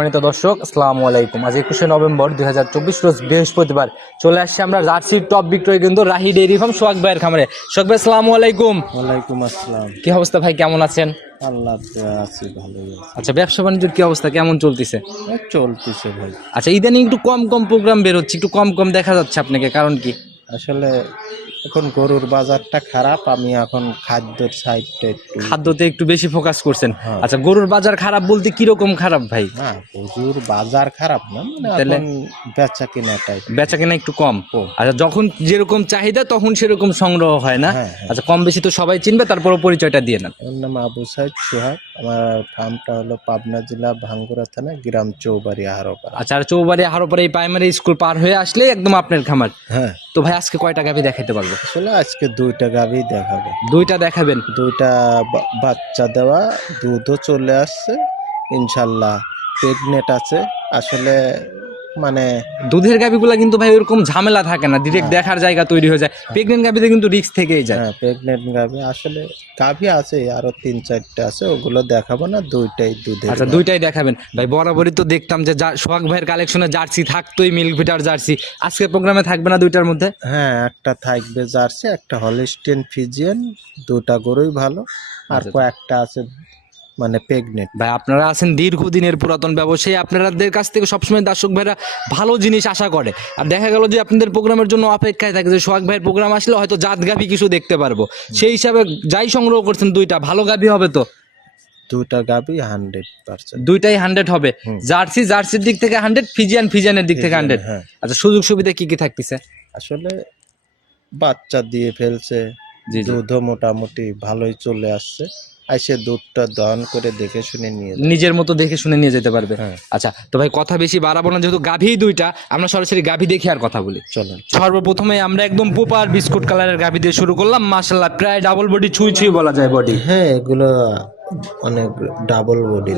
সম্মানিত দর্শক আসসালামু আলাইকুম। আজ একুশে নভেম্বর দুই হাজার চব্বিশ রোজ বৃহস্পতিবার চলে আসছে আমরা জার্সির টপ বিক্রয় কিন্তু রাহি ডেইরি ফার্ম সোহাগ ভাইয়ের খামারে। সোহাগ ভাই আসসালামু আলাইকুম। ওয়ালাইকুম আসসালাম। কি অবস্থা ভাই কেমন আছেন? আল্লাহ আছি ভালোই আচ্ছা ব্যবসা বাণিজ্যের কি অবস্থা কেমন চলতেছে? চলতেছে ভাই। আচ্ছা ইদানিং একটু কম কম প্রোগ্রাম বেরোচ্ছে একটু কম কম দেখা যাচ্ছে আপনাকে কারণ কি? আসলে এখন গরুর বাজারটা খারাপ আমি এখন খাদ্যের সাইডটা একটু খাদ্যতে একটু বেশি ফোকাস করছেন। হ্যাঁ। আচ্ছা গরুর বাজার খারাপ বলতে কীরকম খারাপ ভাই? না প্রচুর বাজার খারাপ না মানে তাহলে? বেচা কিনাটাই বেচা কেনা একটু কম। আচ্ছা যখন যেরকম চাহিদা তখন সেরকম সংগ্রহ হয় না? হ্যাঁ, হ্যাঁ। আচ্ছা কম বেশি তো সবাই চিনবে তারপর পরিচয়টা দিয়ে নেন। আমার নাম আবু সাইদ সোহাগ আমার ফার্মটা হলো পাবনা জেলা ভাঙ্গুরা থানা গ্রাম চৌবাড়ি আহারপাড়া। আচ্ছা আর চৌবাড়ি হারোপাড়া এই প্রাইমারি স্কুল পার হয়ে আসলে একদম আপনার খামার। হ্যাঁ। তো ভাই আজকে কয়টা গাভি দেখাতে পারব? আসলে আজকে দুইটা গাভি দেখাবো। দুইটা দেখাবেন? দুইটা বাচ্চা দেওয়া দুধও চলে আসছে ইনশাল্লাহ প্রেগনেন্ট আছে। আসলে মানে দুধের গাভিগুলা কিন্তু ভাই ওরকম ঝামেলা থাকে না ডিরেক্ট হ্যাঁ। দেখার জায়গা তৈরি হয়ে যায়। প্রেগনেন্ট গাভিতে কিন্তু রিস্ক থেকেই যায়। হ্যাঁ প্রেগনেন্ট গাভি আসলে গাভি আছে আরও তিন চারটে আছে ওগুলো দেখাবো না দুইটাই দুধের আচ্ছা দুইটাই দেখাবেন। ভাই বরাবরই তো দেখতাম যে সোহাগ ভাইয়ের কালেকশনে জার্সি থাকতোই মিল্ক ভিটার জার্সি। আজকের প্রোগ্রামে থাকবে না দুইটার মধ্যে? হ্যাঁ একটা থাকবে জার্সি একটা হলিস্টেন ফিজিয়ান দুটা গরুই ভালো আর আচ্ছা। কয়েকটা আছে মানে প্রেগনেন্ট ভাই আপনারা আছেন দীর্ঘদিনের পুরাতন ব্যবসায়ী আপনাদের কাছ থেকে সবসময় দর্শক ভাইরা ভালো জিনিস আশা করে। আর দেখা গেল যে আপনাদের প্রোগ্রামের জন্য অপেক্ষায় থাকে যে সোহাগ ভাইয়ের প্রোগ্রাম আসলে হয়তো জাত গাভি কিছু দেখতে পারব। সেই হিসাবে যাই সংগ্রহ করছেন দুইটা ভালো গাভি হবে তো? দুটা গাভি হান্ড্রেড পার্সেন্ট দুইটাই হান্ড্রেড হবে। জার্সি জার্সির দিক থেকে হান্ড্রেড ফিজিয়ান ফিজিয়ানের দিক থেকে হান্ড্রেড হ্যাঁ। আচ্ছা সুযোগ সুবিধা কি কি থাকতেছে? আসলে বাচ্চা দিয়ে ফেলছে দুধও মোটামুটি ভালোই চলে আসছে। আইসে দুধটা দহন করে দেখে শুনে নিয়ে যাবে। নিজের মতো দেখে শুনে নিয়ে যেতে পারবে। হ্যাঁ। আচ্ছা তো ভাই কথা বেশি বাড়াবো না যেহেতু গাভী দুইটা আমরা সরাসরি গাভী দেখে আর কথা বলি। চলেন। সর্বপ্রথমে আমরা একদম পোপার বিস্কুট কালারের গাভী দিয়ে শুরু করলাম। মাশাল্লাহ প্রায় ডাবল বডি ছুঁই ছুঁই বলা যায় বডি হ্যাঁ এগুলো অনেক ডাবল বডি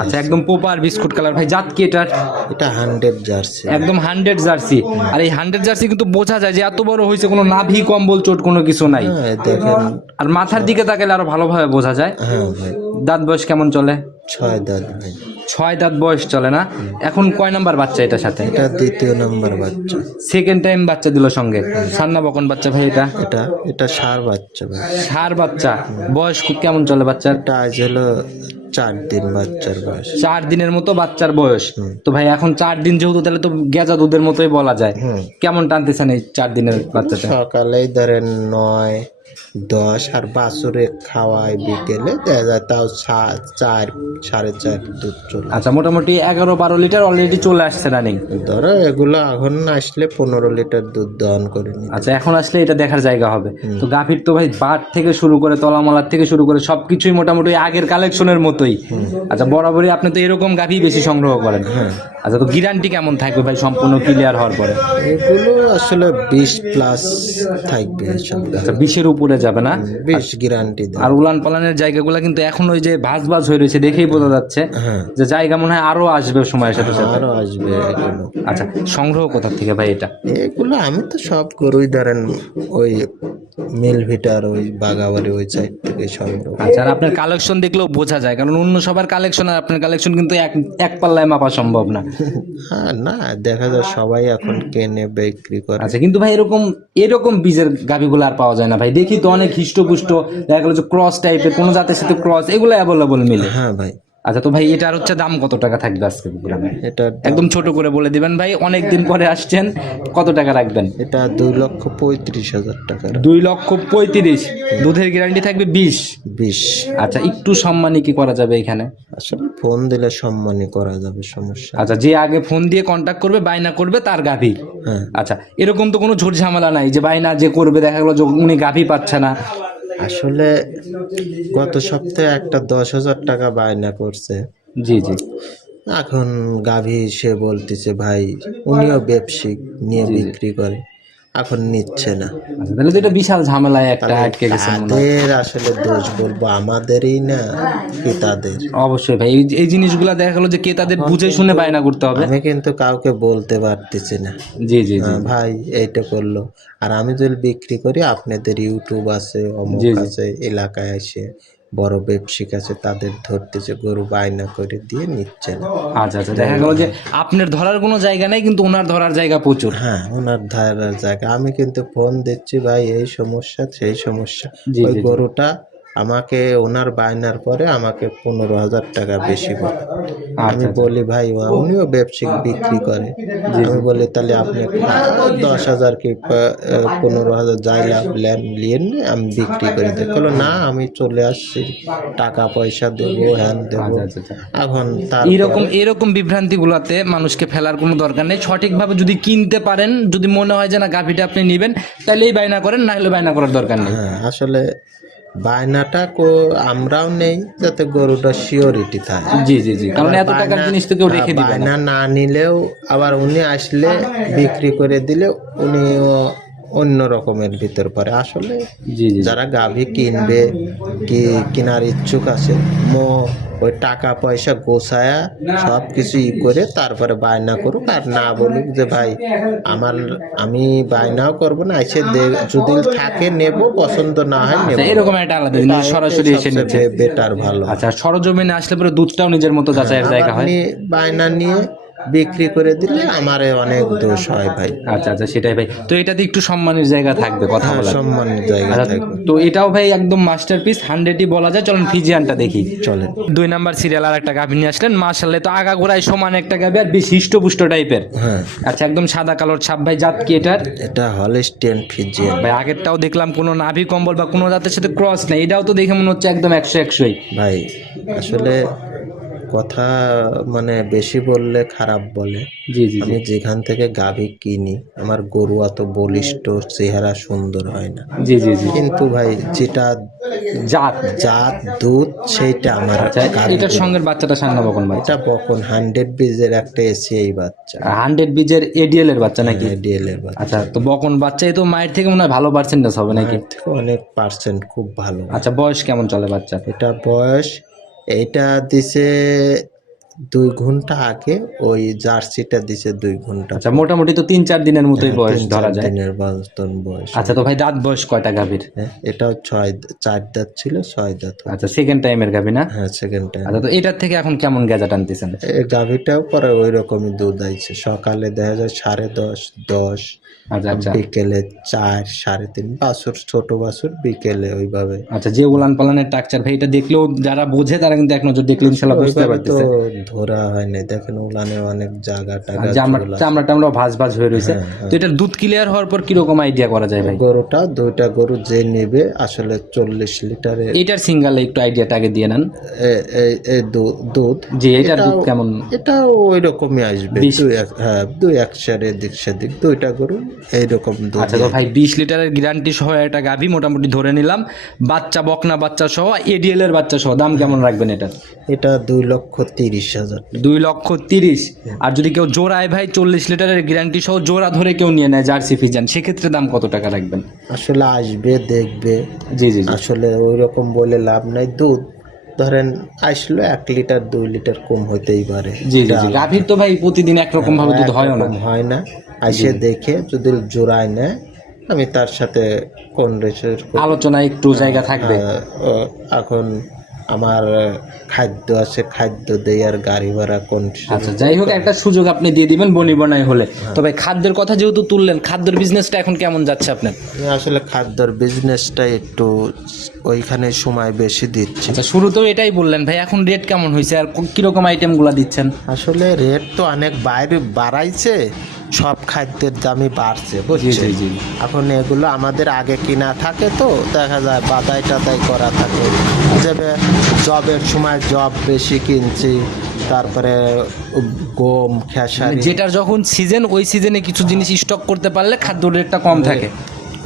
আচ্ছা একদম পোপার বিস্কুট কালার ভাই জাত কি এটার? এটা হান্ড্রেড জার্সি একদম হান্ড্রেড জার্সি আর এই হান্ড্রেড জার্সি কিন্তু বোঝা যায় যে এত বড় হয়েছে কোনো নাভি কম্বল চোট কোনো কিছু নাই। হ্যাঁ দেখেন। আর মাথার দিকে তাকালে আরও ভালোভাবে বোঝা যায়। হ্যাঁ ভাই। দাঁত বয়স কেমন চলে? ছয় দাঁত ভাই। ছয় দাঁত বয়স চলে না? এখন কয় নাম্বার বাচ্চা এটার সাথে? এটা দ্বিতীয় নাম্বার বাচ্চা। সেকেন্ড টাইম বাচ্চা দিল সঙ্গে। সান্না বকন বাচ্চা ভাই এটা? এটা এটা সার বাচ্চা ভাই। সার বাচ্চা। বয়স খুব কেমন চলে বাচ্চার? এটা আজ হলো চার দিন বাচ্চার বয়স। চার দিনের মতো বাচ্চার বয়স। তো ভাই এখন চার দিন যেহেতু তাহলে তো গেজা দুধের মতোই বলা যায়। কেমন টানতেছেন এই চার দিনের বাচ্চাটা? সকালেই ধরেন নয় দশ আর বাছুরে খাওয়ায় বিকেলে দেখা যায় তাও চার সাড়ে চার দুধ চলে। আচ্ছা মোটামুটি এগারো বারো লিটার অলরেডি চলে আসছে রানিং ধরো এগুলো এখন আসলে পনেরো লিটার দুধ দহন করে নি আচ্ছা এখন আসলে এটা দেখার জায়গা হবে। তো গাভীর তো ভাই বাট থেকে শুরু করে তলামলার থেকে শুরু করে সবকিছুই মোটামুটি আগের কালেকশনের মতোই। আচ্ছা বরাবরই আপনি তো এরকম গাভী বেশি সংগ্রহ করেন। আচ্ছা তো গ্যারান্টি কেমন থাকবে ভাই সম্পূর্ণ ক্লিয়ার হওয়ার পরে? এগুলো আসলে বিশ প্লাস থাকবে আচ্ছা বিশের উপরে যাবে না। বেশ গ্যারান্টি আর উলান পালানের জায়গাগুলো কিন্তু এখন ওই যে ভাজ ভাজ হয়ে রয়েছে দেখেই বোঝা যাচ্ছে হ্যাঁ। যে জায়গা মনে হয় আরও আসবে সময়ের সাথে সাথে। আরও আসবে আচ্ছা সংগ্রহ কোথা থেকে ভাই এটা? এগুলো আমি তো সব গরুই ধরেন ওই মিল ভিটার ওই বাগাবাড়ি ওই সাইড থেকে সংগ্রহ আচ্ছা আর আপনার কালেকশন দেখলেও বোঝা যায় কারণ অন্য সবার কালেকশন আর আপনার কালেকশন কিন্তু এক এক পাল্লায় মাপা সম্ভব না। হ্যাঁ না দেখা যায় সবাই এখন কেনে বিক্রি করে। আচ্ছা কিন্তু ভাই এরকম এরকম বীজের গাভিগুলো আর পাওয়া যায় না ভাই। দেখি তো অনেক হিষ্টপুষ্ট দেখা গেলো যে ক্রস টাইপের কোনো জাতের সাথে ক্রস এগুলো অ্যাভেলেবল মিলে। হ্যাঁ ভাই। আচ্ছা তো ভাই এটার হচ্ছে দাম কত টাকা থাকবে আজকে প্রোগ্রামে? এটা একদম ছোট করে বলে দিবেন ভাই অনেক দিন পরে আসছেন কত টাকা রাখবেন? এটা দুই লক্ষ পঁয়ত্রিশ হাজার টাকার দুই লক্ষ পঁয়ত্রিশ দুধের গ্যারান্টি থাকবে বিশ। বিশ। আচ্ছা একটু সম্মানী কি করা যাবে এখানে? আসলে ফোন দিলে সম্মানই করা যাবে সমস্যা আচ্ছা যে আগে ফোন দিয়ে কন্ট্যাক্ট করবে বায়না করবে তার গাভী। হ্যাঁ। আচ্ছা এরকম তো কোনো ঝুট ঝামেলা নাই যে বায়না যে করবে দেখা গেলো যে উনি গাভী পাচ্ছে না। আসলে গত সপ্তাহে একটা দশ হাজার টাকা বায়না করছে। জি জি। এখন গাভী সে বলতেছে ভাই উনিও ব্যবসায়িক নিয়ে বিক্রি করে। এখন নিচ্ছে না। আচ্ছা তাহলে তো এটা বিশাল ঝামেলায় একটা আটকে গেছে তাদের আসলে দোষ বলব আমাদেরই না কি তাদের? অবশ্যই ভাই এই- জিনিসগুলো দেখা গেলো যে কে তাদের বুঝে শুনে বায়না করতে হবে। আমি কিন্তু কাউকে বলতে পারতেছি না। জি জি জি। ভাই এইটা করল। আর আমি যদি বিক্রি করি আপনাদের ইউটিউব আছে অমুক। আছে এলাকায় এসে বড় ব্যবসায়িক আছে তাদের ধরতে যে গরু বায়না করে দিয়ে নিচ্ছে না আচ্ছা আচ্ছা দেখা গেল যে আপনার ধরার কোনো জায়গা নেই কিন্তু ওনার ধরার জায়গা প্রচুর। হ্যাঁ ওনার ধরার জায়গা। আমি কিন্তু ফোন দিচ্ছি ভাই এই সমস্যা সেই সমস্যা। ওই। গরুটা আমাকে ওনার বায়নার পরে আমাকে পনেরো হাজার টাকা বেশি বলে আমি আচ্ছা বলি ভাই উনিও ব্যবসায়িক বিক্রি করে। আমি বলি তাহলে আপনি দশ হাজার কি পনেরো হাজার যাই লাভ লিয়েন আমি বিক্রি করে দিই। বলল না আমি চলে আসছি টাকা পয়সা দেবো হ্যান দেবো। আচ্ছা আচ্ছা এখন এরকম এরকম বিভ্রান্তি গুলাতে মানুষকে ফেলার কোনো দরকার নেই। সঠিকভাবে যদি কিনতে পারেন যদি মনে হয় যে না গাভিটা আপনি নেবেন তাহলেই বায়না করেন না হলে বায়না করার দরকার নেই। হ্যাঁ আসলে বায়নাটা কো আমরাও নেই যাতে গরুটা শিওরিটি থাকে। জি জি জি কারণ এত টাকার জিনিস তো কেউ রেখে দিবে না। বায়না না নিলেও আবার উনি আসলে বিক্রি করে দিলে উনিও অন্য রকমের ভিতর পড়ে। আসলে জি জি যারা গাভী কিনবে কি কেনার ইচ্ছুক আছে মো ওই টাকা পয়সা গোছায়া সব কিছু ই করে তারপরে বায়না করুক আর না বলুক যে ভাই আমার আমি বায়নাও করব না এসে যদি থাকে নেব পছন্দ না হয় নেব। আচ্ছা, এরকম একটা আলাদা জিনিস সরাসরি এসে নিচ্ছে। বেটার ভালো। আচ্ছা সরজমিনে আসলে পরে দুধটাও নিজের মতো যাচাইয়ের জায়গা হয়? বায়না নিয়ে বিক্রি করে দিলে আমার অনেক দোষ হয় ভাই। আচ্ছা আচ্ছা সেটাই ভাই। তো এটাতে একটু সম্মানের জায়গা থাকবে কথা হ্যাঁ, বলার। সম্মানের জায়গা আচ্ছা, তো এটাও ভাই একদম মাস্টারপিস হান্ড্রেডই বলা যায়। চলুন ফিজিয়ানটা দেখি। চলেন। দুই নাম্বার সিরিয়াল আর একটা গাভী নিয়ে আসলেন। মার্শাল্লাহ তো আগা গোড়ায় সমান একটা গাভী আর বেশ হৃষ্টপুষ্ট টাইপের। হ্যাঁ। আচ্ছা একদম সাদা কালোর ছাপ ভাই জাত কি এটার? এটা হলস্টেন ফিজিয়ান ভাই আগেরটাও দেখলাম কোনো নাভি কম্বল বা কোনো জাতের সাথে ক্রস নেই। এটাও তো দেখে মনে হচ্ছে একদম একশো একশোই। ভাই আসলে কথা মানে বেশি বললে খারাপ বলে। জি জি জি। আমি যেখান থেকে গাভী কিনি আমার গরু অত বলিষ্ঠ চেহারা সুন্দর হয় না। জি জি জি। কিন্তু ভাই যেটা জাত। জাত দুধ সেইটা আমার আচ্ছা এটার সঙ্গে বাচ্চাটা সামনে বকন ভাই এটা বকন হান্ড্রেড বীজের একটা এসিআই বাচ্চা। হান্ড্রেড বিজের এডিএল এর বাচ্চা নাকি? ডিএল এর বাচ্চা। আচ্ছা তো বকন বাচ্চাই তো মায়ের থেকে মনে হয় ভালো পার্সেন্টেজ হবে নাকি? থেকে অনেক পার্সেন্ট খুব ভালো। আচ্ছা বয়স কেমন চলে বাচ্চা এটা বয়স এটা দিছে দুই ঘণ্টা আগে ওই জার্সিটা দিছে দুই ঘণ্টা আচ্ছা মোটামুটি তো তিন চার দিনের মতোই বয়স ধরা যায়। দিনের বাস্তন বয়স। আচ্ছা তো ভাই দাঁত বয়স কয়টা গাভীর? হ্যাঁ, এটাও ছয় চার দাঁত ছিল ছয় দাঁত আচ্ছা সেকেন্ড টাইমের গাভী না? হ্যাঁ সেকেন্ড টাইম আচ্ছা তো এটার থেকে এখন কেমন গেজা টানতেছেন? এই গাভিটাও পরে ওই রকমই দুধ আইছে। সকালে দেখা যায় সাড়ে দশ দশ আচ্ছা আচ্ছা। বিকেলে চার সাড়ে তিন বাছুর ছোট বাছুর বিকেলে ওইভাবে। আচ্ছা যে উলান পালানের টাকচার ভাই এটা দেখলেও যারা বোঝে তারা কিন্তু এক নজর দেখলে ইনশাল্লাহ বুঝতে পারতেছে। ধরা হয় না দেখেন উলানে অনেক জায়গা টাগা চামড়া টামড়া ভাজ ভাজ হয়ে রয়েছে। হ্যাঁ, তো এটার দুধ ক্লিয়ার হওয়ার পর কীরকম আইডিয়া করা যায় ভাই? গরুটা দুইটা গরু যে নেবে আসলে চল্লিশ লিটারের এটার সিঙ্গালে একটু আইডিয়াটা আগে দিয়ে নেন। এই- দুধ। যে এটার দুধ কেমন? এটাও ওই রকমই আসবে। বিশ- দুই এক হ্যাঁ দুই এক সারে দিক সেদিক দুইটা গরু এইরকম দুধ আচ্ছা তো ভাই বিশ লিটারের গ্যারান্টি সহ একটা গাভী মোটামুটি ধরে নিলাম। বাচ্চা বকনা বাচ্চা সহ এডিএল এর বাচ্চা সহ দাম কেমন রাখবেন এটা এটা দুই লক্ষ তিরিশ হাজার। দুই লক্ষ তিরিশ। আর যদি কেউ জোড়ায় ভাই চল্লিশ লিটারের গ্যারান্টি সহ জোড়া ধরে কেউ নিয়ে নেয় জার্সি ফিজান সেক্ষেত্রে দাম কত টাকা রাখবেন? আসলে আসবে দেখবে। জি জি আসলে ওই রকম বলে লাভ নাই। দুধ ধরেন আসলো এক লিটার দুই লিটার কম হইতেই পারে। জি জি গাভীর তো ভাই প্রতিদিন একরকম ভাবে দুধ হয় না। হয় না। আসে দেখে যদি জোড়ায় নেয় আমি তার সাথে কোন রেসের আলোচনা একটু জায়গা থাকবে। এখন আমার খাদ্য আছে খাদ্য দেই আর গাড়ি ভাড়া কোন আচ্ছা যাই হোক একটা সুযোগ আপনি দিয়ে দিবেন বনি বনাই হলে। তবে খাদ্যের কথা যেহেতু তুললেন খাদ্যের বিজনেসটা এখন কেমন যাচ্ছে আপনার? আসলে খাদ্যর বিজনেসটা একটু ওইখানে সময় বেশি দিচ্ছি। আচ্ছা শুরুতেও এটাই বললেন ভাই এখন রেট কেমন হয়েছে আর কীরকম আইটেমগুলো দিচ্ছেন? আসলে রেট তো অনেক বাইরে বাড়াইছে। সব খাদ্যের দামই বাড়ছে বুঝছেন। এখন এগুলো আমাদের আগে কিনা থাকে তো দেখা যায় বাদাই টাদাই করা থাকে। যেবে জবের সময় জব বেশি কিনছি তারপরে গম খেসারি। যেটার যখন সিজন ওই সিজনে কিছু জিনিস স্টক করতে পারলে খাদ্য রেটটা কম থাকে।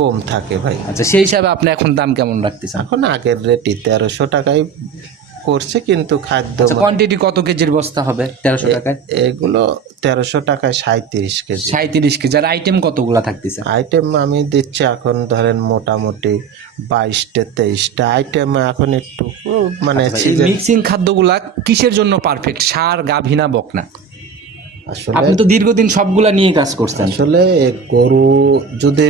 কম থাকে ভাই। আচ্ছা সেই হিসাবে আপনি এখন দাম কেমন রাখতেছেন? এখন আগের রেটই তেরোশো টাকায় করছে কিন্তু খাদ্য কোয়ান্টিটি কত কেজির বস্তা হবে? তেরোশো টাকায়? এগুলো তেরোশো টাকায় সাঁত্রিশ কেজি। সাঁত্রিশ কেজি। আর আইটেম কতগুলা থাকতেছে? আইটেম আমি দিচ্ছি এখন ধরেন মোটামুটি বাইশটা তেইশটা। আইটেম এখন একটু মানে মিক্সিং খাদ্যগুলা কিসের জন্য পারফেক্ট সার গাভিনা বকনা? আসলে আপনি তো দীর্ঘদিন সবগুলা নিয়ে কাজ করছেন। আসলে গরু যদি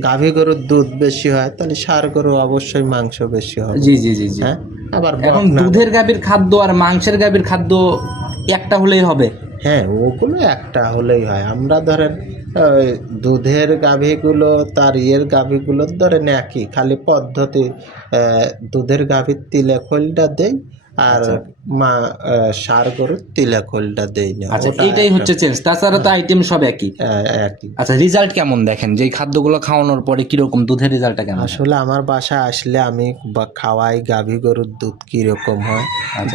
গাভী গরুর দুধ বেশি হয় তাহলে সার গরু অবশ্যই মাংস বেশি হয় জি জি জি জি। হ্যাঁ? আবার এখন দুধের গাভীর খাদ্য আর মাংসের গাভীর খাদ্য একটা হলেই হবে? হ্যাঁ ওগুলো একটা হলেই হয়। আমরা ধরেন দুধের গাভীগুলো তার ইয়ের গাভীগুলো ধরেন একই। খালি পদ্ধতি দুধের গাভীর তিলে খোলটা দেই আর মা সার গরুর তিলে খোলটা দেই না আচ্ছা এইটাই হচ্ছে চেঞ্জ তাছাড়া তো আইটেম সব একই। একই। আচ্ছা রেজাল্ট কেমন দেখেন? যে খাদ্যগুলো খাওয়ানোর পরে কীরকম দুধের রেজাল্টটা কেমন? আসলে আমার বাসায় আসলে আমি খাওয়াই গাভী গরুর দুধ কীরকম হয়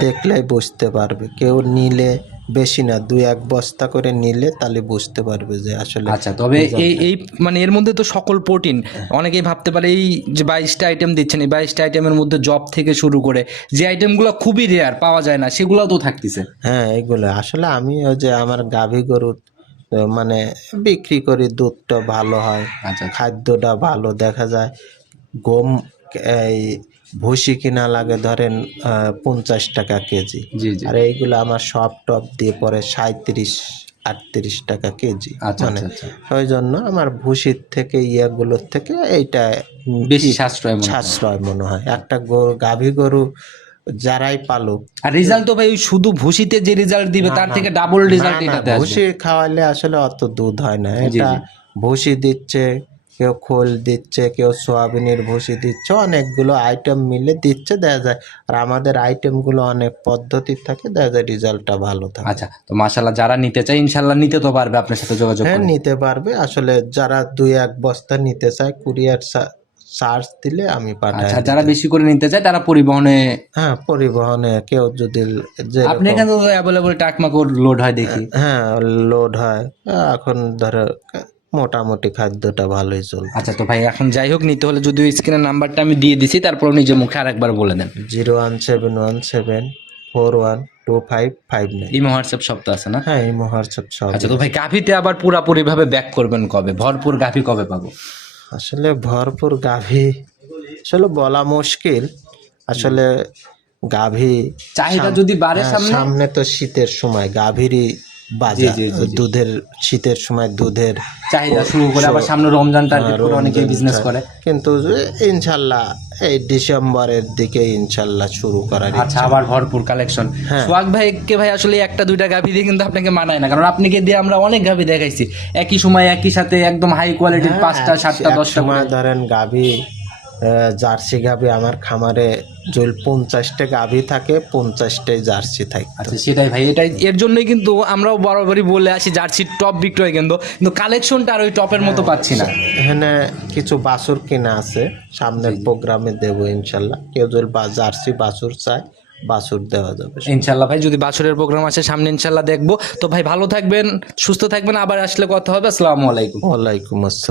দেখলেই বুঝতে পারবে। কেউ নিলে বেশি না দুই এক বস্তা করে নিলে তাহলে বুঝতে পারবে যে আসলে আচ্ছা তবে এই এই মানে এর মধ্যে তো সকল প্রোটিন অনেকেই ভাবতে পারে এই যে বাইশটা আইটেম দিচ্ছেন এই বাইশটা আইটেমের মধ্যে জব থেকে শুরু করে যে আইটেমগুলো খুবই রেয়ার পাওয়া যায় না সেগুলো তো থাকতেছে। হ্যাঁ এগুলো। আসলে আমি ওই যে আমার গাভী গরু আহ, মানে বিক্রি করি দুধটা ভালো হয় আচ্ছা। খাদ্যটা ভালো দেখা যায়। গম এই ভুসি কিনা লাগে ধরেন পঞ্চাশ টাকা কেজি। আর এইগুলো আমার সব টপ দিয়ে পরে সাঁত্রিশ আটত্রিশ টাকা কেজি। আচ্ছা মানে আচ্ছা। আচ্ছা ওই জন্য আমার ভুসির থেকে ইয়েগুলোর থেকে এইটা বেশি সাশ্রয় সাশ্রয় মনে হয়। একটা গরু গাভী গরু যারাই পালুক। আর রেজাল্ট তো ভাই শুধু ভুসিতে যে রেজাল্ট দিবে তার থেকে ডাবল রেজাল্ট এটাতে আসবে। ভুসি খাওয়ালে আসলে অত দুধ হয় না। এটা। ভুসি দিচ্ছে কেউ খোল দিচ্ছে কেউ সোয়াবিনের ভুসি দিচ্ছে অনেকগুলো আইটেম মিলে দিচ্ছে দেখা যায়। আর আমাদের আইটেমগুলো অনেক পদ্ধতির থাকে দেখা যায় রেজাল্টটা ভালো থাকে। আচ্ছা তো মাশাল্লাহ যারা নিতে চায় ইনশাল্লাহ নিতে তো পারবে আপনার সাথে যোগাযোগ হ্যাঁ নিতে পারবে। আসলে যারা দুই এক বস্তা নিতে চায় কুরিয়ার চার্জ দিলে আমি পাঠাই আচ্ছা যারা বেশি করে নিতে চায় তারা পরিবহনে হ্যাঁ পরিবহনে কেউ যদি যে আপনি এখানে তো অ্যাভেলেবল টাকমাকো লোড হয় দেখি। হ্যাঁ লোড হয়। এখন ধরো মোটামুটি খাদ্যটা ভালোই চলবে আচ্ছা তো ভাই এখন যাই হোক নিতে হলে যদিও স্ক্রিনের নাম্বারটা আমি দিয়ে দিছি তারপর নিজের মুখে আরেকবার বলে দেন। Zero one seven one seven four one two five five nine. Imo WhatsApp সব তো আছে না? হ্যাঁ এই মহার্সব সব আচ্ছা তো ভাই গাভিতে আবার পুরাপুরি ভাবে ব্যাক করবেন কবে? ভরপুর গাভি কবে পাবো? আসলে ভরপুর গাভী আসলে বলা মুশকিল। আসলে গাভী চাহিদা যদি বাড়ে হ্যাঁ, সামনে? সামনে তো শীতের সময় গাভীরই বাজার। দুধের শীতের সময় দুধের চাহিদা শুরু করে আবার সামনে রমজান টার্গেট করে অনেকেই বিজনেস করে। কিন্তু ইনশাল্লাহ এই ডিসেম্বরের দিকে ইনশাল্লাহ শুরু করার আচ্ছা আবার ভরপুর কালেকশন হ্যাঁ। সোহাগ ভাইকে ভাই আসলে একটা দুইটা গাভি দিয়ে কিন্তু আপনাকে মানায় না কারণ আপনাকে দিয়ে আমরা অনেক গাভি দেখাইছি। একই সময় একই সাথে একদম হাই কোয়ালিটির হ্যাঁ, পাঁচটা সাতটা দশটা ধরেন গাভী জার্সি গাভী আমার খামারে যদি পঞ্চাশটা গাভী থাকে পঞ্চাশটাই জার্সি থাকে। আচ্ছা সেটাই ভাই এটাই এর জন্যই কিন্তু আমরাও বরাবরই বলে আসি জার্সির টপ বিক্রয় কেন্দ্র কিন্তু কালেকশনটা আর ওই টপের মতো পাচ্ছি না। এখানে কিছু বাছুর কিনা আছে সামনের প্রোগ্রামে দেবো ইনশাল্লাহ। কেউ যদি বা- জার্সি বাছুর চায় বাছুর দেওয়া যাবে। ইনশাল্লাহ ভাই যদি বাছরের প্রোগ্রাম আসে সামনে ইনশাল্লাহ দেখব। তো ভাই ভালো থাকবেন সুস্থ থাকবেন আবার আসলে কথা হবে। আসসালামু আলাইকুম। ওয়ালাইকুম আসসালাম।